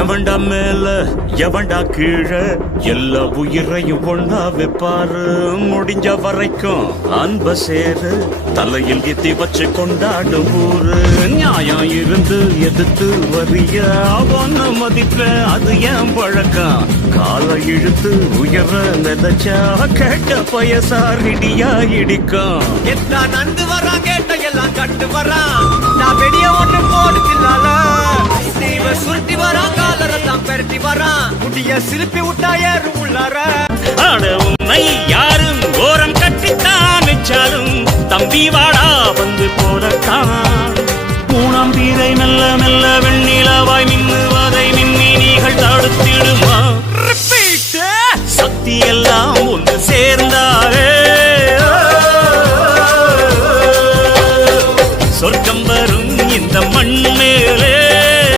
எவன்டா மேல எவன்டா கீழே எல்லா உயிரையும் ஒண்ணா வைப்பாரு. முடிஞ்ச வரைக்கும் அன்ப சேரு தலையில் எத்தி வச்சு கொண்டாடும் ஊரு. நியாயம் இருந்து எதிர்த்து வரிய அவன மதிப்ப அது ஏன் பழக்கம். காலை இழுத்து உயர நினைச்சா கேட்ட பயசாரிடியா இடிக்கும். எத்தா நந்து வரான் கேட்ட எல்லாம் கட்டு வரான். நான் வெடிய ஒண்ணு போடுதில்லால சுருட்டி வரான் காலரத்தான் பெருட்டி வரான். முடிய சிலுப்பி விட்டா ஏறு உள்ளார. உன்னை யாரும் ஓரம் கட்டித்தான் வச்சாலும் தம்பி